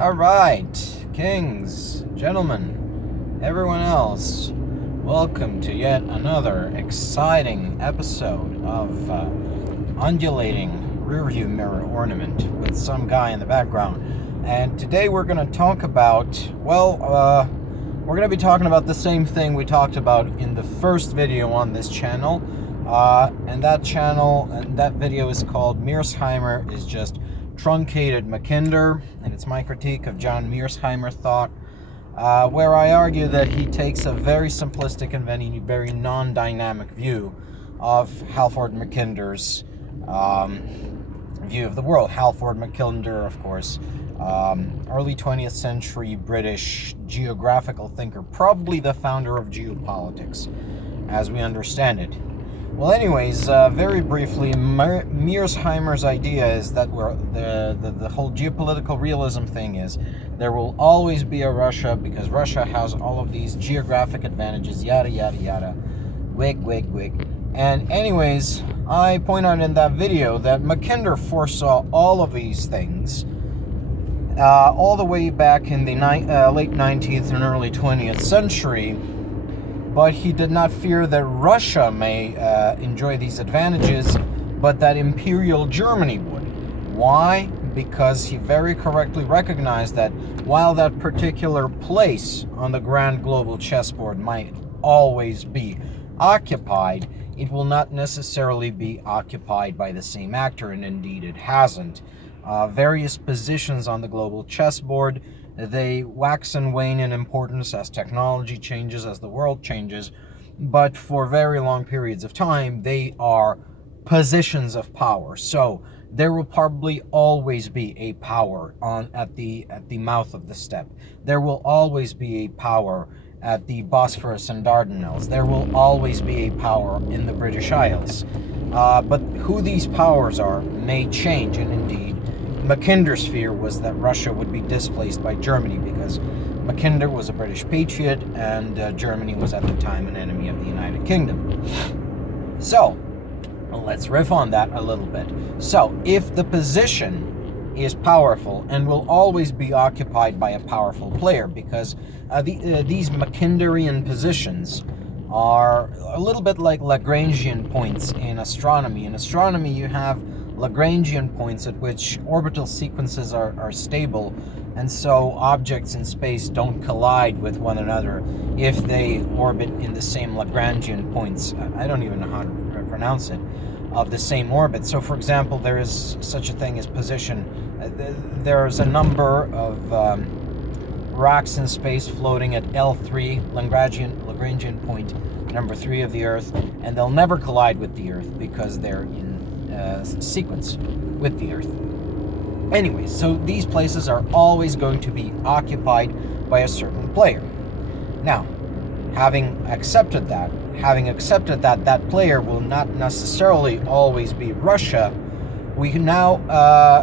Alright, kings, gentlemen, everyone else, welcome to yet another exciting episode of undulating rearview mirror ornament with some guy in the background. And today we're going to talk about, we're going to be talking about the same thing we talked about in the first video on this channel. And that video is called Mearsheimer is just truncated Mackinder, and it's my critique of John Mearsheimer thought, where I argue that he takes a very simplistic and very non-dynamic view of Halford Mackinder's view of the world. Halford Mackinder, of course, early 20th century British geographical thinker, probably the founder of geopolitics, as we understand it. Well, anyways, very briefly, Mearsheimer's idea is that the whole geopolitical realism thing is there will always be a Russia because Russia has all of these geographic advantages, yada, yada, yada, wig. And anyways, I point out in that video that Mackinder foresaw all of these things all the way back in the late 19th and early 20th century. But he did not fear that Russia may enjoy these advantages, but that Imperial Germany would. Why? Because he very correctly recognized that while that particular place on the grand global chessboard might always be occupied, it will not necessarily be occupied by the same actor, and indeed it hasn't. Various positions on the global chessboard, they wax and wane in importance as technology changes, as the world changes, but for very long periods of time, they are positions of power. So there will probably always be a power at the mouth of the steppe. There will always be a power at the Bosphorus and Dardanelles. There will always be a power in the British Isles. But who these powers are may change, and indeed, Mackinder's fear was that Russia would be displaced by Germany because Mackinder was a British patriot and Germany was at the time an enemy of the United Kingdom. So, let's riff on that a little bit. So, if the position is powerful and will always be occupied by a powerful player, because these Mackinderian positions are a little bit like Lagrangian points in astronomy. In astronomy, you have Lagrangian points at which orbital sequences are stable, and so objects in space don't collide with one another if they orbit in the same Lagrangian points. I don't even know how to pronounce it, of the same orbit. So, for example, there is such a thing as position. There's a number of rocks in space floating at L3, Lagrangian point number 3 of the Earth, and they'll never collide with the Earth because they're in sequence with the Earth. Anyway, so these places are always going to be occupied by a certain player. Now, having accepted that that player will not necessarily always be Russia, we now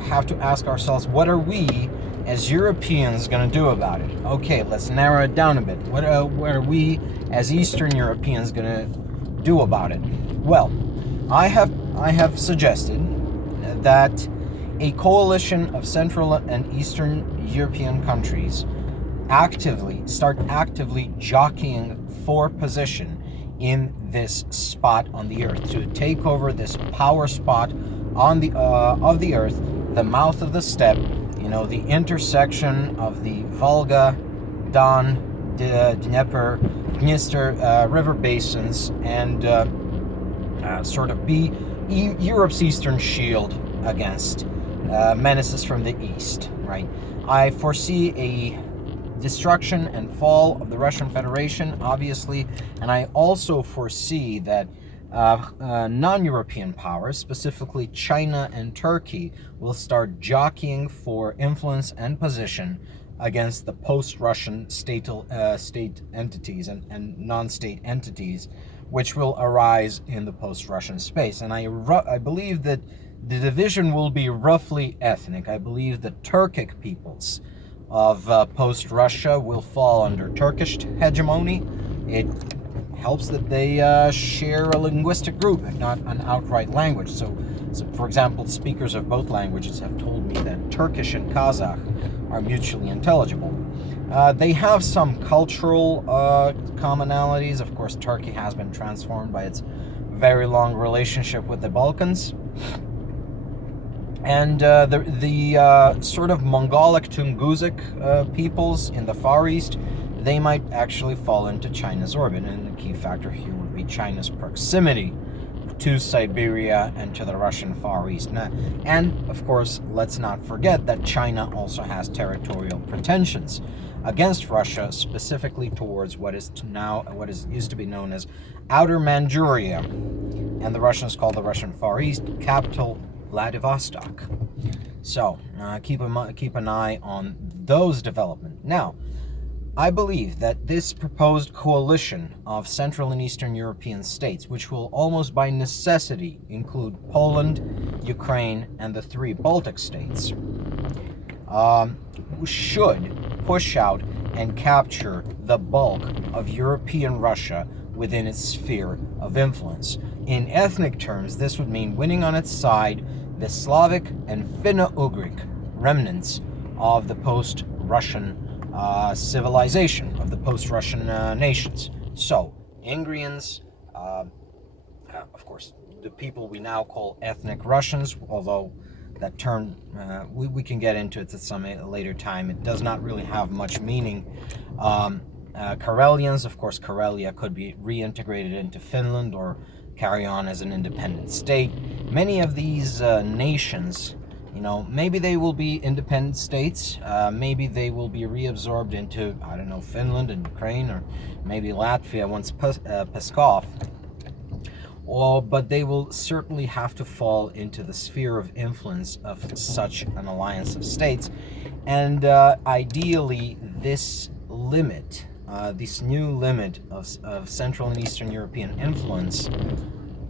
have to ask ourselves, what are we as Europeans going to do about it? Okay, let's narrow it down a bit. What are we as Eastern Europeans going to do about it? Well, I have suggested that a coalition of Central and Eastern European countries start actively jockeying for position in this spot on the Earth, to take over this power spot on the of the Earth, the mouth of the steppe, the intersection of the Volga, Don, Dnieper, Dniester river basins, and sort of be Europe's eastern shield against menaces from the east, right? I foresee a destruction and fall of the Russian Federation, obviously, and I also foresee that non-European powers, specifically China and Turkey, will start jockeying for influence and position against the post-Russian state entities and non-state entities, which will arise in the post-Russian space. And I believe that the division will be roughly ethnic. I believe the Turkic peoples of post-Russia will fall under Turkish hegemony. It helps that they share a linguistic group, if not an outright language. So, for example, speakers of both languages have told me that Turkish and Kazakh are mutually intelligible. They have some cultural commonalities. Of course, Turkey has been transformed by its very long relationship with the Balkans. And the sort of Mongolic Tungusic peoples in the Far East, they might actually fall into China's orbit. And the key factor here would be China's proximity to Siberia and to the Russian Far East. And of course, let's not forget that China also has territorial pretensions against Russia, specifically towards what is used to be known as Outer Manchuria, and the Russians call the Russian Far East, capital Vladivostok. So keep an eye on those developments. Now, I believe that this proposed coalition of Central and Eastern European states, which will almost by necessity include Poland, Ukraine, and the 3 Baltic states, should push out and capture the bulk of European Russia within its sphere of influence. In ethnic terms, this would mean winning on its side the Slavic and Finno-Ugric remnants of the post-Russian civilization, of the post-Russian nations. So, Ingrians, of course, the people we now call ethnic Russians, although that term, we can get into it at some later time. It does not really have much meaning. Karelians, of course, Karelia could be reintegrated into Finland or carry on as an independent state. Many of these nations, maybe they will be independent states. Maybe they will be reabsorbed into, I don't know, Finland and Ukraine, or maybe Latvia once Peskov. But they will certainly have to fall into the sphere of influence of such an alliance of states. And ideally, this limit, this new limit of Central and Eastern European influence,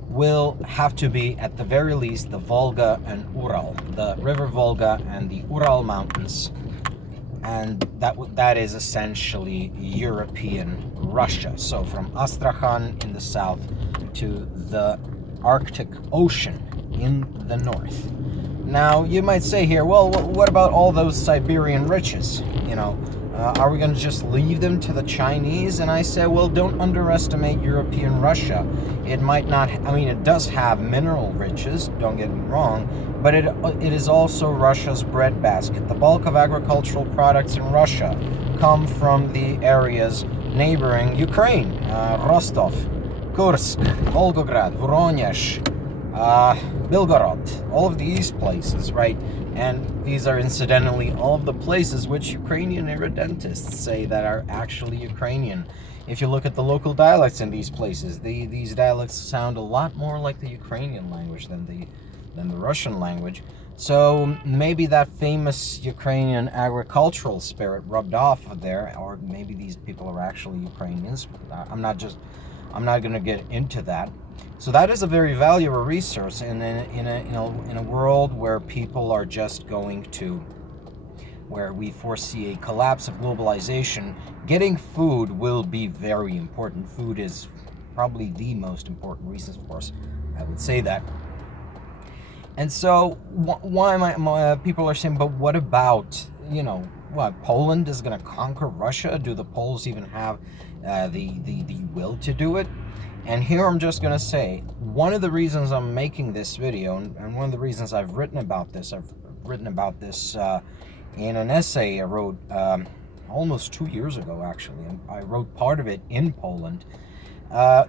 will have to be, at the very least, the Volga and Ural, the river Volga and the Ural Mountains. And that is essentially European Russia. So from Astrakhan in the south to the Arctic Ocean in the north. Now, you might say here, well, what about all those Siberian riches? Are we going to just leave them to the Chinese? And I say, well, don't underestimate European Russia. It might not, it does have mineral riches, don't get me wrong, but it is also Russia's breadbasket. The bulk of agricultural products in Russia come from the areas neighboring Ukraine, Rostov, Kursk, Volgograd, Voronezh, Belgorod, all of these places, right? And these are incidentally all of the places which Ukrainian irredentists say that are actually Ukrainian. If you look at the local dialects in these places, these dialects sound a lot more like the Ukrainian language than the Russian language. So maybe that famous Ukrainian agricultural spirit rubbed off there, or maybe these people are actually Ukrainians. I'm not going to get into that. So that is a very valuable resource in a world where people are just going to, where we foresee a collapse of globalization. Getting food will be very important. Food is probably the most important resource for us. I would say that. And so why am I people are saying, but what about, Poland is going to conquer Russia? Do the Poles even have the will to do it? And here I'm just going to say, one of the reasons I'm making this video, and one of the reasons I've written about this in an essay I wrote almost 2 years ago, actually. I wrote part of it in Poland,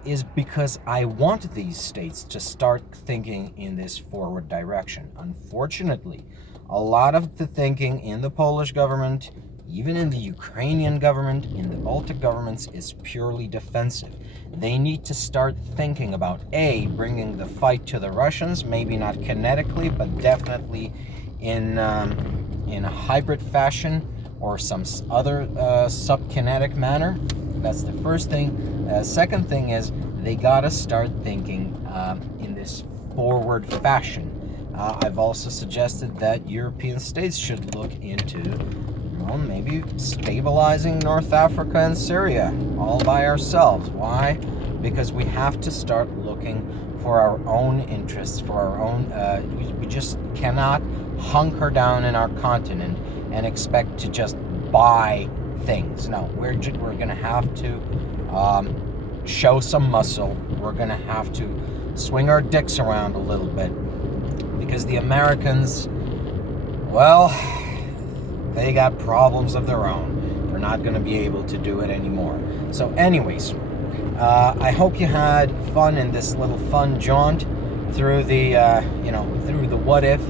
is because I want these states to start thinking in this forward direction. Unfortunately, a lot of the thinking in the Polish government, even in the Ukrainian government, in the Baltic governments, is purely defensive. They need to start thinking about, A, bringing the fight to the Russians, maybe not kinetically, but definitely in a hybrid fashion or some other subkinetic manner. That's the first thing. Second thing is, they gotta start thinking in this forward fashion. I've also suggested that European states should look into maybe stabilizing North Africa and Syria all by ourselves. Why? Because we have to start looking for our own interests, for our own, we just cannot hunker down in our continent and expect to just buy things. No, we're going to have to show some muscle. We're going to have to swing our dicks around a little bit, because the Americans, well, they got problems of their own. They're not going to be able to do it anymore. So anyways, I hope you had fun in this little fun jaunt through the, through the what if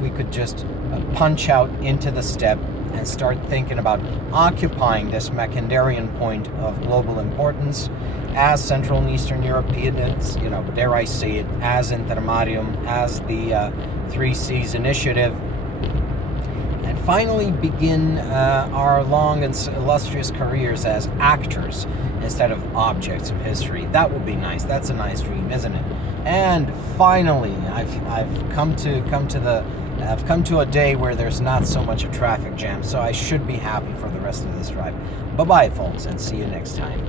we could just punch out into the steppe and start thinking about occupying this Lagrangian point of global importance as Central and Eastern Europeans, dare I say it, as Intermarium, as the 3 Cs initiative, and finally begin our long and illustrious careers as actors instead of objects of history. That would be nice. That's a nice dream, isn't it? And finally, I've come to a day where there's not so much a traffic jam, so I should be happy for the rest of this drive. Bye-bye, folks, and see you next time.